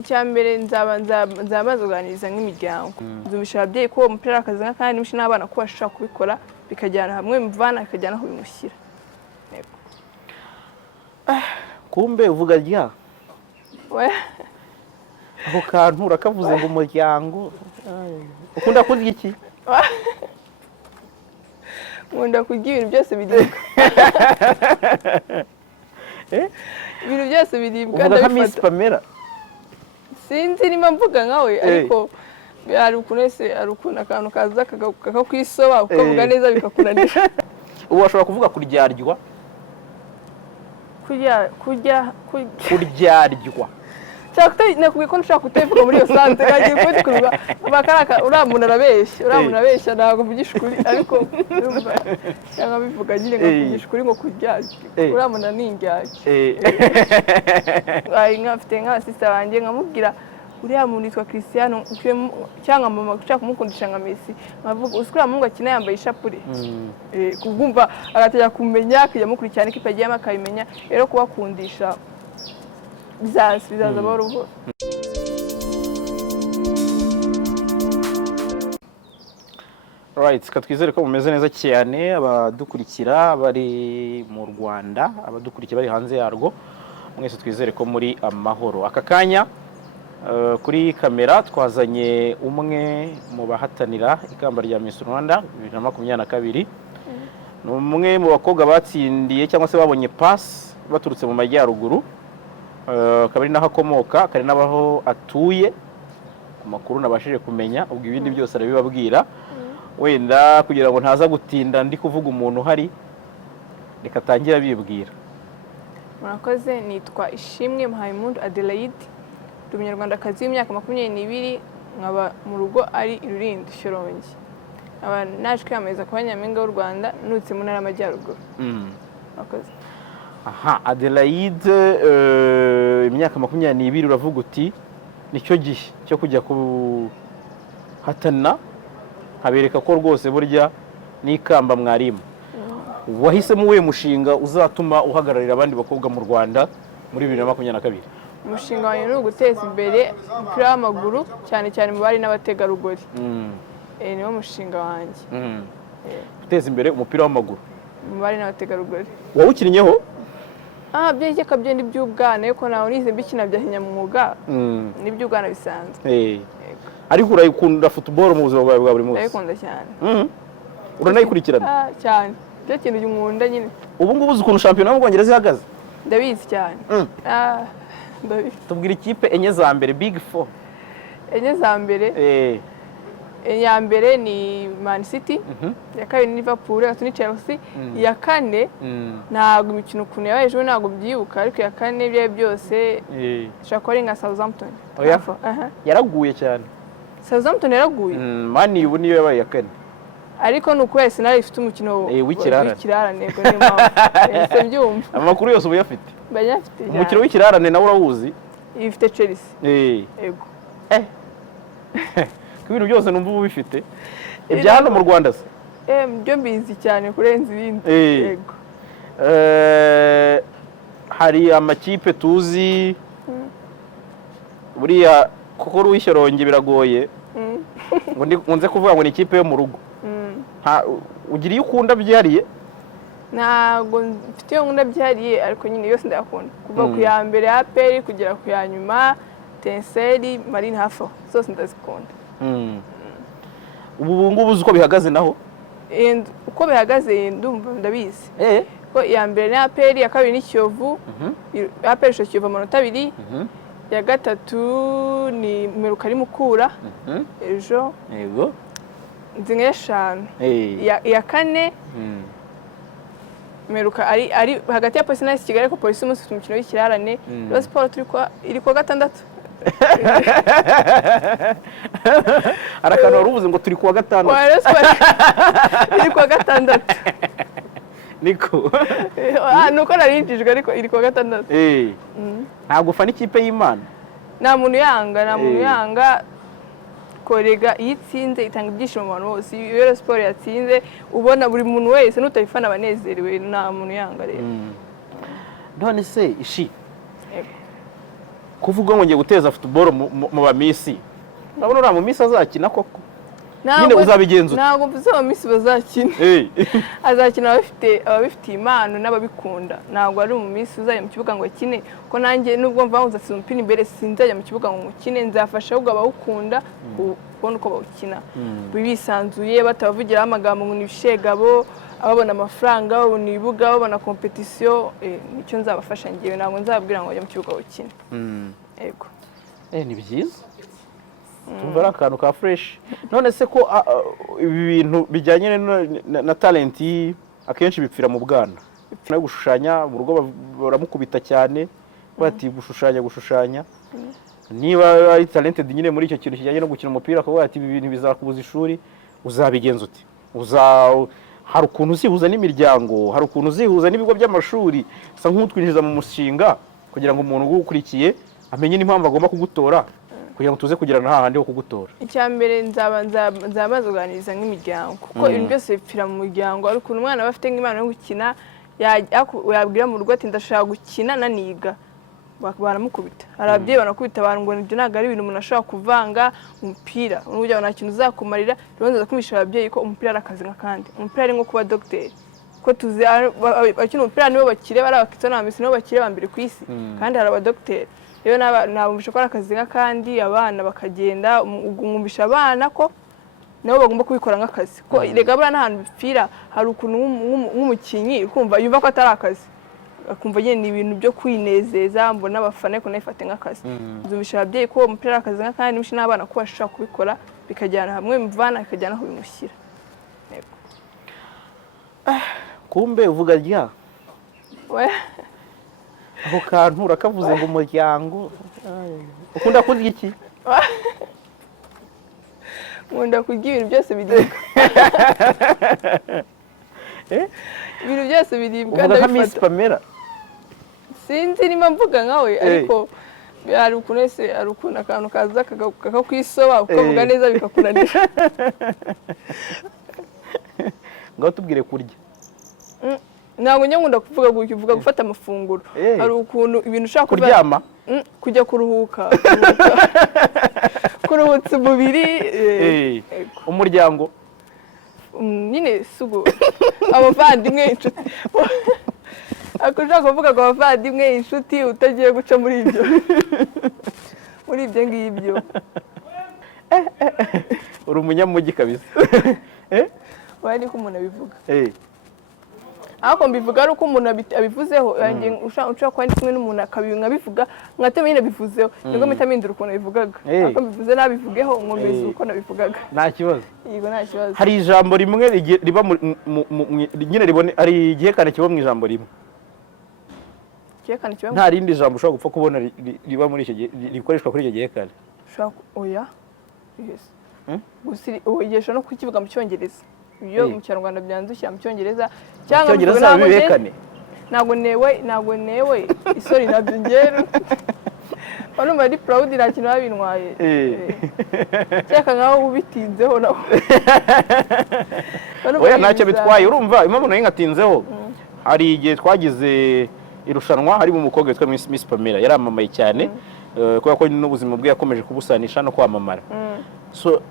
Icyambere nzabazoganiriza nk'imiryango nzumisha ababyeyi ko umupira akazi kandi nimushi n'abana ko bashaka kubikora bikajyana hamwe muvana bikajyana aho bimushyira. Kumbe uvuga rya ako kantu urakavuze ngo umuryango ukunda kurya iki? Nkunda kurya ibintu byose biribwa. Ibintu byose biribwa ndabifata. Uvuga nka Miss Pamela? Sinzi niba mvuga nkawe ariko hari ukuntu akantu kaza kakakwisoba ukavuga neza bikakunanira. Ubu washobora kuvuga kuryarywa? Kuryarywa. Nakubwiye ko nshaka kutevuga muri iyo sanze kagiye kubikurwa bakaraka uramuntu arabeshya ntabwo mvugisha ukuri ariko urumva cyangwa bivuga nyine ngo mvugisha ukuri ngo kuryarywa uramuntu ninjyaje nkafite nka sister wanjye nkamubwira uriya muntu yitwa Cristiano cyangwa mama ushaka kumukundisha nka Messi nkavuga usikura mungu akina yambaye ishapure kubumva agatajya kumenya akajya mukurikirana ikipe agiye akabimenya rero kubakundisha bizaza boro boro. Right, twizere ko mumeze neza cyane abadukurikira bari mu Rwanda, abadukurikira bari hanze yarwo, mwese twizere ko muri amahoro. Aka kanya kuri kamera twazanye umwe mu bahatanira ikamba rya Miss Rwanda 2022. Ni umwe mu bakobwa batsindiye cyangwa se babonye pass baturutse mu majyaruguru. Kabari naho akomoka, kari nabaho atuye, amakuru nabashije kumenya, ubwo ibindi byose arabibabwira. Wenda kugira ngo ntaza gutinda ndi kuvuga umuntu hari, reka tangira bibwira. Murakoze, nitwa Ishimwe Muhayimpundu Adelaide, ndi umunyarwandakazi w'imyaka 22, nkaba mu rugo ari Rulindo Shyorongi. Aba naje kwiyamamaza kuba nyampinga w'u Rwanda nutse mu ntara y'Amajyaruguru. Murakoze. Aha, Adelaide imyaka 22 uravuga uti nicyo gihe cyo kujya kuhatana habereka ko rwose burya n'ikamba mwarimu. Wahisemo uwe mushinga uzatuma uhagararira abandi bakobwa mu Rwanda muri 2022? Umushinga wanjye ni uguteza imbere umupira w'amaguru cyane cyane mu bari n'abategarugori. Niwo mushinga wanjye. Guteza imbere umupira w'amaguru mu bari n'abategarugori. Wawukinnyeho? Byeke kabye ndi by'ubwana yuko nawe nize mbikina bya hinyamwuga ni by'ubwana bisanzwe. Ariko urayikunda football mu buzima bwawe bwa buri munsi? Ndayikunda cyane. Uranayikurikirana? Cyane. Cyo kintu cy'umunda nyine. Ubu ngubu uzi ukuntu shampiyona mu Bwongereza ihagaze? Ndabizi cyane. Ndabizi. Tubwira ikipe enye za mbere, Big 4. Enye za mbere? Iya mbere ni Man City, iya kabiri ni Liverpool, iya gatatu ni Chelsea, iya kane ntabwo imikino ukuntu yabaye ejo ntabwo byibuka ariko iya kane ibyo byose ishobora kuba ari nka Southampton. Yaraguye cyane. Southampton yaraguye? Man U niyo yabaye iya kane. Ariko nuko Arsenal ifite umukino w'ikirarane yego niyo mpamvu. Ese byumva. Amakuru yose ubu yafite? Bayafite. Umukino w'ikirarane nawe urawuzi? Ifite Chelsea. Yego. Ibintu byose numva ubu bifite. Ibya hano mu Rwanda se? Byo mbizi cyane kurenza ibindi. Yego. Hari amakipe tuzi buriya kuko ruwishyoronge biragoye. Nkunze kuvuga ngo ni ikipe yo mu rugo. Ugira iyo ukunda byihariye? Ntabwo mfite iyo nkunda byihariye ariko nyine yose ndakunda. Kuva ku ya mbere ya APR kugera ku ya nyuma Tenseri, Marine hafi aho zose ndazikunda. Ubu ngubu uzi uko bihagaze naho? Uko bihagaze ndumva ndabizi. Ko iya mbere ni APR, iya kabiri ni Kiyovu, APR ishobora Kiyovu amanota 2, iya gatatu ni Meruka ari Mukura ejo. Yego. Nzi nk'eshanu. Iya kane Meruka ari hagati ya Polisi na Kigali ko Polisi umunsi ufite umukino w'ikirarane. Rayon Sport iri ku gatandatu. Arakano waruvuze ngo turi kuwa gatandatu. Iri kuwa gatandatu. Niko. Nuko narinjijwe ariko iri kuwa gatandatu. Ntabwo ufana ikipe y'Imana? Nta muntu yanga korega iyo itsinze itanga ibyishimo mu bantu bose. Iyo Rayon Sport yatsinze ubona buri muntu wese n'utayifana abanezerewe, nta muntu yanga rero. None se Ishi kuvuga ngo ngiye guteza football mu bamisi urabona uriya mu misi azakina koko nyine uzabigenza ntabwo mvuze abamisi bazakina azakina ababifitiye impano n'ababikunda ntabwo ari umumisi uzajya mu kibuga ngo akine ko nanjye nubwo mva nzasize umupira imbere sinzajya mu kibuga ngo mukine nzafasha ahubwo abawukunda kubona uko bawukina bisanzuye batabavugiraho amagambo ngo ni ibishegabo ababona amafaranga babona ibibuga babona kompetisiyo nicyo nzabafasha ngewe ntabwo nzababwira ngo bajye mu kibuga bakine yego ni byiza tumva ari akantu ka fresh none se ko ibi bintu bijyanye na talenti akenshi bipfira mu bwana no gushushanya mu rugo baramukubita cyane bati gushushanya niba ari talented nyine muri icyo kintu kijyanye no gukina umupira akavuga ati ibi bintu bizakubuza ishuri uzabigenza uti hari ukuntu uzihuza n'imiryango hari ukuntu uzihuza n'ibigo by'amashuri usa nk'utwinjiza mu mushinga kugira ngo umuntu ugukurikiye amenye n'impamvu agomba kugutora kugira ngo tuze kugira na hahandi ho kugutora icya mbere nzabanza kuganiriza nk'imiryango kuko ibintu byose bipfira mu muryango ari ukuntu umwana aba afite nk'impano yo gukina yabwira mu rugo ati ndashaka gukina naniga baramukubita hari ababyeyi banakubita abantu ngo ibyo ntabwo ari ibintu umuntu ashobora kuvanga umupira n'uburyo nta kintu uzakumarira rero nzaza kumisha ababyeyi ko umupira ari akazi nk'akandi umupira ari nko kuba dogiteri ko tuzi abakina umupira nibo bakire bari abakitso n'abamisi nibo bakire ba mbere ku isi kandi hari abadogiteri rero nabumvisha ko ari akazi nk'akandi abana bakagenda umwumvisha abana ko nabo bagomba kubikora nk'akazi ko rega buriya n'ahantu bipfira hari ukuntu nk'umukinnyi ukumva yumva ko atari akazi akumva nyine ni ibintu byo kwinezeza mbona abafana ariko nabifate nk'akazi nzumvisha ababyeyi ko umupira ari akazi nk'akandi n'abana n'abana ko bashobora kubikora bikajyana hamwe bimuvana bikajyana aho bimushyira kumbe uvuga rya ako kantu urakavuze ngo umuryango ukunda kurya iki nkunda kurya ibintu byose biribwa ibintu byose biribwa uvuga nka Miss Pamela sinzi niba mvuga nkawe ariko hari ukuntu wese hari ukuntu akantu kaza kakakwisoba ukavuga neza bikakunanira ngaho tubwire kurya ntabwo nkunda kuvuga gutyo uvuga gufata amafunguro hari ukuntu ibintu ushaka kuryama kujya kuruhuka kuruhutsa umubiri umuryango nyine sugo abavandimwe inshuti ako ushaka kuvuga ngo abavandimwe inshuti utagiye guca muri ibyo ngibyo uri umunyamujyi kabisa wari ko umuntu abivuga ariko mbivuga ari uko umuntu abivuzeho ushobora kuba ndi kumwe n'umuntu nkabivuga nkatema nyine bivuzeho nibwo mpita mpindura ukuntu abivugaga ariko mbivuze nabivugeho nkomeza uko nabivugaga nta kibazo yego nta kibazo hari ijambo rimwe riba nyine ribone ari igihekane kiba mu ijambo rimwe nta rindi jambo ushobora gupfa kubona riba muri icyo rikoreshwa kuri icyo gihekane oya gusa uyigisha no kukivuga mu cyongereza iyo mu kinyarwanda byandushya mu cyongereza cyangwa mu bihekane ntabwo newe isori nabyo ngero bano bari proud nta kintu babintwaye cyeka nkaho ubitinzeho nawe oya ntacyo bitwaye urumva impamvu nayo ngatinzeho hari igihe twagize irushanwa harimo umukobwa witwa Miss Pamela yaramamaye cyane kubera ko n'ubuzima bwe yakomeje kubusanisha no kwamamara so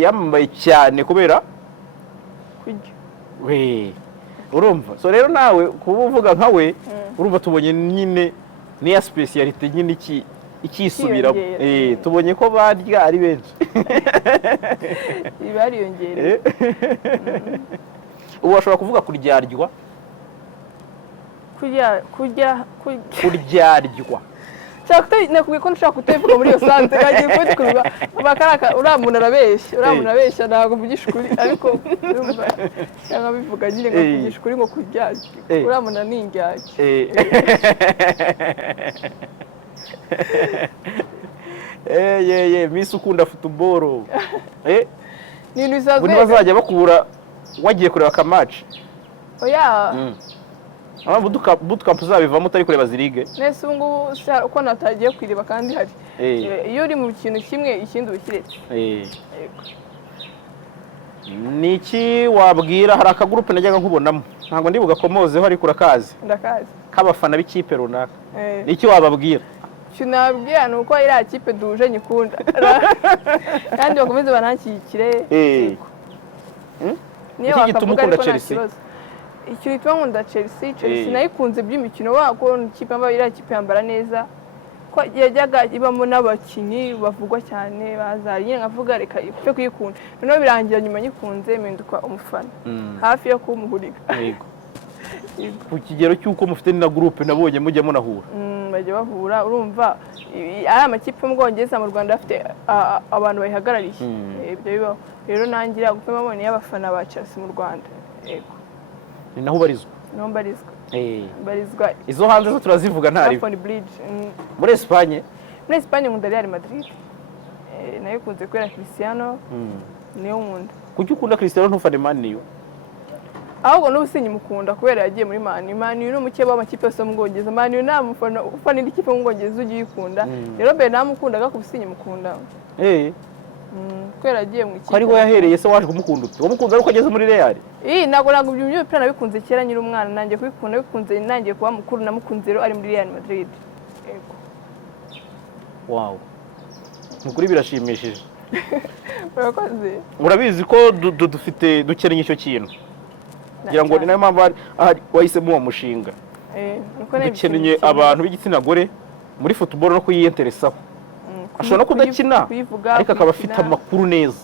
yamamaye cyane kubera urumva so rero nawe kuba uvuga nka we urumva tubonye nyine niya speciality nyine ikisubiramo tubonye ko barya ari benshi bariyongereye ubu bashobora kuvuga kuryarywa kuryarywa nakubwiye ko nshaka kutabivuga muri iyo sanze kagiye kubitwuba uriya muntu arabeshya ntabwo mvugisha ukuri ariko cyangwa bivuga nyine ngo mvugisha ukuri ngo kuryarya uriya muntu ni indyarya Miss ukunda football ni ibintu bisanzwe bazajya bakura wagiye kureba akamaci oya bootcamp uzabivamo utari kureba zirige nese ubu ngubu uko natagiye kwiriba kandi hari iyo uri mu kintu kimwe ikindi ubikiretse ni iki wabwira hari akagurupe najyaga nkubonamo ntabwo ndi bugakomozeho ariko urakazi ndakazi k'abafana b'ikipe runaka ni iki wababwira ikintu nababwira ni uko iriya kipe duhuje nyikunda kandi bakomeze bananshyigikire. Niyo bakavuga ariko nta kibazo. Icyo gituma nkunda Chelsea nayikunze by'imikino wako ikipe iriya kipe yambara neza ko yajyaga ibamo n'abakinnyi bavugwa cyane bazari nyine nkavuga reka ipfe kuyikunda noneho birangira nyuma nyikunze mpinduka umufana hafi yo kumuhuriga. Ku kigero cy'uko mufite na groupe nabonye mujya munahura. Bajya bahura urumva ari amakipe mu Bwongereza mu Rwanda afite abantu bayihagarariye ibyo bibaho rero nangira gupema abone y'abafana ba Chelsea mu Rwanda. Yego ni naho barizwa. Naho barizwa izo hanze zo turazivuga ntari muri Espagne. Muri Espagne nkunda Real Madrid nayo kunze kwera Cristiano niyo nkunda. Kuki ukunda Cristiano ntufane Man U? Ahubwo n'ubusinyi mukunda kubera yagiye muri Man U. Man U ni umukeba w'amakipe yose mu Bwongereza. Man U nta mufana ufana indi kipe mu Bwongereza ugiye ikunda rero mbe namukundaga ku businyi mukunda. Kubera yagiye mu ikipe. Ari we yahereye se waje kumukunda ute? Wamukunda ariko ageze muri Real? Ntabwo by'umupira nabikunze kera nyiri umwana nanjye kubikunda bikunze nanjye kuba mukuru namukunze rero ari muri Real Madrid. Yego. Wow. Nukuri birashimishije. Urakoze. Urabizi ko dufite dukeneye icyo kintu. Kugira ngo ni nayo mpamvu wahisemo uwo mushinga. Dukeneye abantu b'igitsina gore muri football no kuyiyenteresaho. Ashobora no kudakina ariko akaba afite amakuru neza.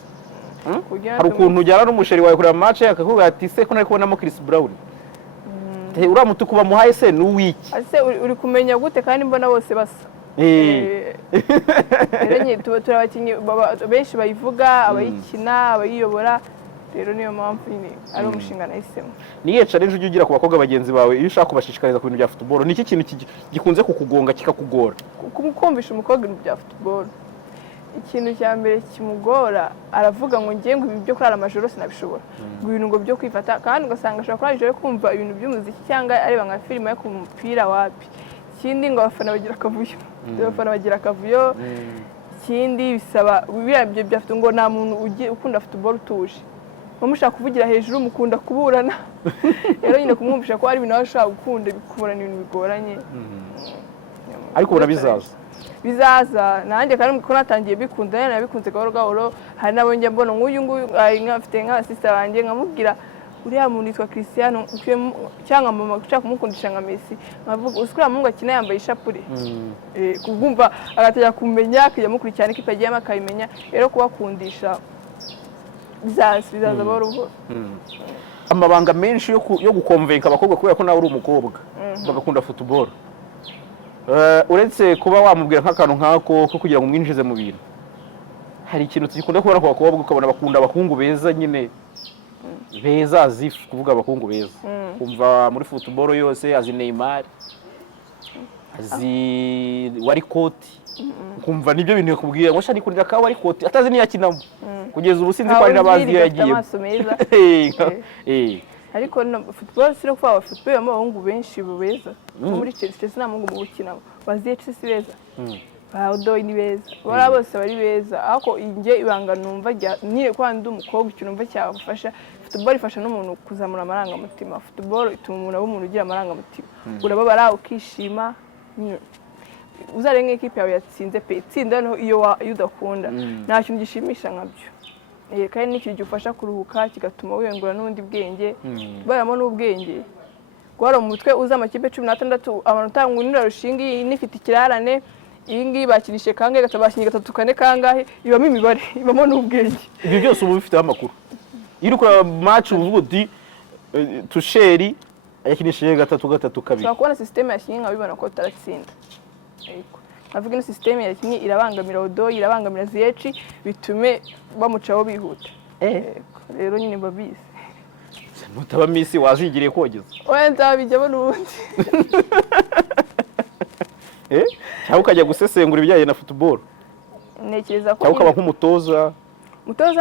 Hari ukuntu ujyana n'umusheri wawe kureba match akakubwira ati se ko nari kubonamo Chris Brown. Uramutu kuba muhaye se n'uwiki. Ase uri kumenya gute kandi mbona bose basa. Rero turabakinyi benshi bayivuga abayikina abayiyobora rero niyo mpamvu ari umushinga nahisemo. Niye challenge ujye ugira ku bakobwa bagenzi bawe iyo ushaka kubashishikariza ku bintu bya football ni iki kintu gikunze kukugonga kikakugora? Kumvisha umukobwa ibintu bya football ikintu cya mbere kimugora aravuga ngo ngiye ngo ibi byo kurara amajoro sinabishobora ngo ibintu ngo byo kwifata kandi ugasanga ashaka kurara ijoro kumva ibintu by'umuziki cyangwa areba nka filime yo ku mupira wapi. Ikindi ngo abafana bagira akavuyo ikindi bisaba biriya bya football ngo nta muntu ukunda football utuje mushaka kuvugira hejuru mukunda kuburana rero nyine kumwumvisha ko ari ibintu ashaka gukunda bikuburana ibintu bigoranye. Ariko bizaza nanjye kandi ko natangiye bikunda nabikunze gahoro gahoro. Hari nabo njya mbona nk'uyu nguyu nkafite nk'abasista banjye nkamubwira uriya muntu yitwa Cristiano cyangwa mama ushaka kumukundisha nka Messi nkavuga usikura mungu akina yambaye ishapure kugumva agatajya kumenya akajya mukurikirana ikipe agiye makayimenya rero kubakundisha bizaza bahoro buhoro. Amabanga menshi yo gukonvenka abakobwa kubera ko nawe uri umukobwa bagakunda football. Uretse kuba wamubwira nk'akantu nkako ko kugira ngo umwinjize mu bintu hari ikintu tugikunda kubona ku bakobwa ukabona bakunda abakungu beza nyine beza azifu kuvuga abakungu beza kumva muri football yose azi Neymar azi Warikoti kumva nibyo bintu yakubwira ngo shani kurira ka Warikoti atazi niyakinamo kugeza ubu sinzi ko ari nabazi yagiye. Ariko football sino kwa football y'abahungu benshi bubeza muri Chelsea nta mungu mu gukina baziye Chelsea beza Paudo ni beza bora bose bari beza ako inge ibanga numva niye kwandi umukobwa ikintu numva cyagufasha. Football ifasha n'umuntu kuzamura amaranga mutima. Football ituma umuntu umuntu ugira amaranga mutima urababara ukishima uzarenge ikipe yawe yatsinze pe tsinda no iyo udakunda nta kintu gishimisha nkabyo. Kandi n'ikintu gifasha kuruhuka kigatuma wiyungura n'ubundi bwenge baramo n'ubwenge gwara mu mutwe uza amakipe 16 amanota ngunira rushingi nifite ikirarane iyi ngiyi bakinishe kangahe gatabashinye 3 4 kangahe ibamo imibare ibamo n'ubwenge. Ibyo byose ubu bifite amakuru iri kuri match uvuga uti Tusheri yakinishije 3-3 kabiri twakubona system yakinye nkabibona ko taratsinda. Avuga ni system yakinye irabangamira Odo irabangamira Ziyech bitume bamucaho bihuta. Rero nyine babizi mutaba misi wazigiriye kogeza wenda bijyabo n'ubundi cyangwa ukajya gusesengura ibijyanye na football ntekereza ko cyangwa ukaba nk'umutoza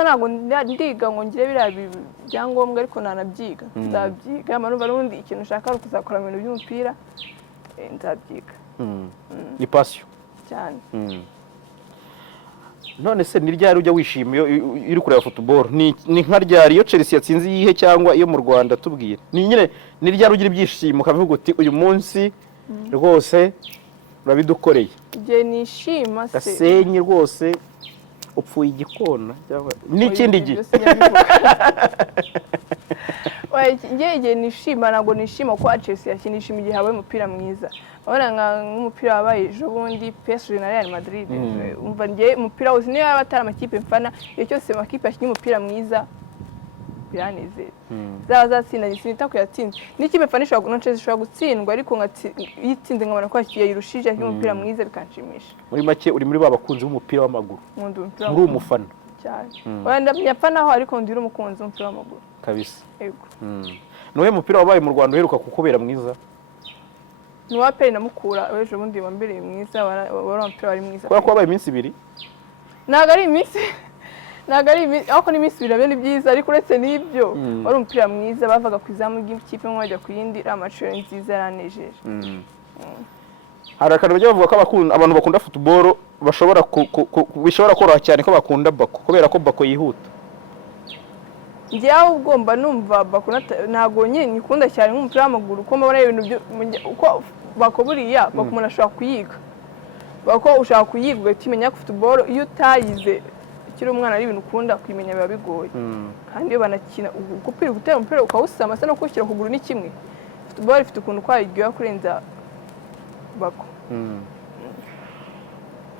ntabwo ndiga ngo ngire biriya byangombwa ariko nanabyiga nzabyiga manumva n'ubundi ikintu ushaka ari ukuzakora mu bintu by'umupira nzabyiga. Ni passion cyane. None se ni ryari ujya wishima iyo iri kureba football ni nka ryari iyo Chelsea yatsinze yihe cyangwa iyo mu Rwanda tubwire ni nyine ni ryari ugira ibyishimo kavuga uti uyu munsi rwose urabidukoreye igihe nishima se Gasenyi rwose upfuye igikona n'ikindi gihe igihe nishima ntabwo nishima ko Chelsea yakinishima igihe habaye umupira mwiza urabona nk'umupira wabaye ejo bundi PSG na Real Madrid umva ngiye umupira wose niyo yaba atari amakipe mfana iyo cyose amakipe yakinnye umupira mwiza biranezera zaba zatsinda sinita ko yatsinze n'ikipe mfana ishobora gutsindwa ariko yitsinze nkabona ko yayirushije umupira mwiza bikanshimisha muri make uri muri ba bakunzi b'umupira w'amaguru muri umufana cyane wenda yapfanaho ariko ndi umukunzi w'umupira w'amaguru kabisa yego nuwe mupira wabaye mu Rwanda uheruka kukubera mwiza nuwa peri namukura ejo bundi wambereye mwiza wari umupira wari mwiza kubera ko wabaye iminsi ibiri ntabwo ari iminsi ariko n'iminsi ibiri ni byiza ariko uretse n'ibyo wari umupira mwiza bavaga ku izamu ry'ikipe imwe bajya ku yindi ari amaciro nziza yaranejeje hari akantu bajya bavuga ko abantu bakunda football bishobora koroha cyane ko bakunda Bako kubera ko Bako yihuta njyewe ugomba numva Bako ntabwo nyine nikunda cyane nk'umupira w'amaguru kuko mbona ibintu uko Bako buriya Bako umuntu ashobora kuyiga Bako ushaka kuyiga ugahita umenya ko football iyo utayize ukiri umwana ari ibintu ukunda kwimenya biba bigoye kandi iyo banakina gupira gutera umupira ukawusama se no kuwushyira kuguru ni kimwe football ifite ukuntu kwayiryoha kurenza Bako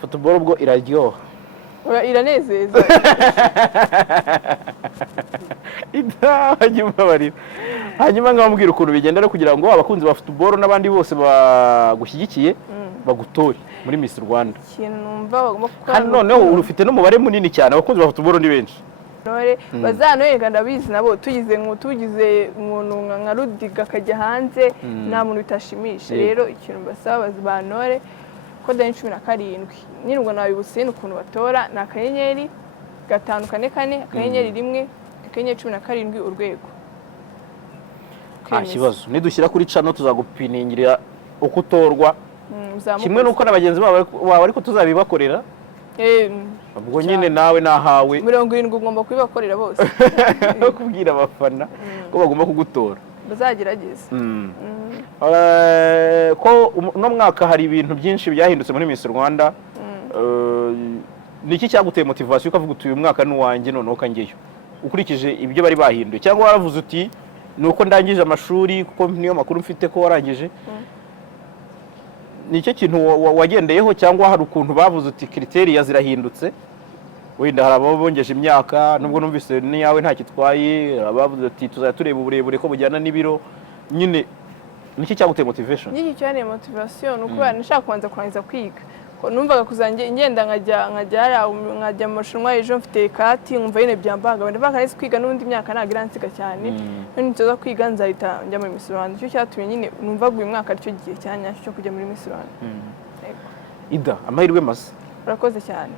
football ubwo iraryoha iranezeza hanyuma nkababwira ukuntu bigenda kugira ngo abakunzi ba football n'abandi bose bagushyigikiye bagutore muri Miss Rwanda ikintu numva bagomba gukora hano noneho urufite n'umubare munini cyane abakunzi ba football ni benshi bazanoherega ndabizi nabo tugize umuntu nka Rudiga akajya hanze nta muntu bitashimisha rero ikintu mbasaba banore kode ni 17 nyine ubwo nabibutse ukuntu batora ni akanyenyeri 544 akanyenyeri 1 akanyenyeri 17 urwego nta kibazo nidushyira kuri channel tuzagupiningira uko utorwa kimwe nuko na bagenzi bawe ariko tuzabibakorera ubwo nyine nawe nahawe 70 ugomba kubibakorera bose no kubwira abafana ko bagomba kugutora bazagerageza ko no mwaka hari ibintu byinshi byahindutse muri Miss Rwanda niki cyaguteye motivation ukavuga uti uyu mwaka n'uwanjye none ukangeyo ukurikije ibyo bari bahinduye cyangwa waravuze uti nuko ndangije amashuri kuko niyo makuru mfite ko warangije nicyo kintu wagendeyeho cyangwa hari ukuntu bavuze uti criteria zirahindutse wenda hari ababongeje imyaka nubwo numvise niyawe nta kitwaye abavuze ati tuzaya tureba uburebure ko bujyana n'ibiro nyine niki cyaguteye motivation niki cyane motivation uko nashaka kubanza kurangiza kwiga ko numvaga kuzange ngenda nkajya mu mashunwa ejo mfite kati nkumva yene byambaga wenda bakanise kwiga n'undi myaka ntagira nsiga cyane nitoza kwiga nzahita njya muri Miss Rwanda cyo cyatumye nyine numvaga uyu mwaka aricyo gihe cyanya cyo kujya muri Miss Rwanda Ida amahirwe masa urakoze cyane